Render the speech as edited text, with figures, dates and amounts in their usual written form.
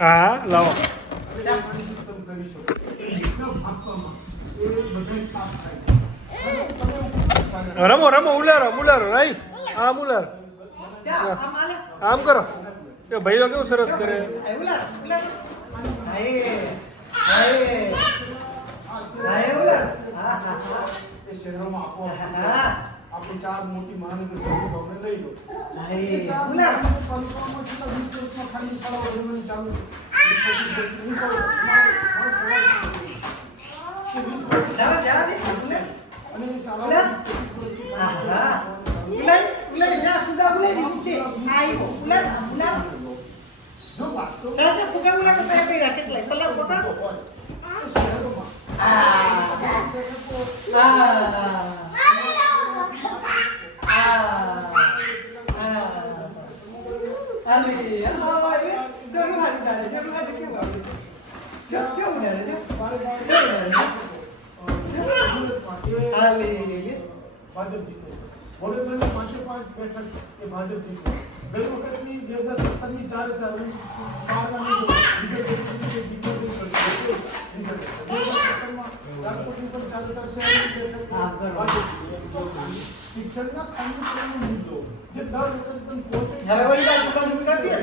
હા લાવો રમો રમો ઉલારો ઉલારો રાઈ આમ ઉલારો આમ કરો એ ભાઈઓ કેવું સરસ કરે આપણે ચાર મોટી મહાનગરપાલિકાઓને લઈ લો વડોદરાની 505 બેઠક એ ભાજપ જીતે ગઈ વખતની 2017ની 4 શિક્ષણના મુદ્દો જે દર વખત પણ બંધ કરી દે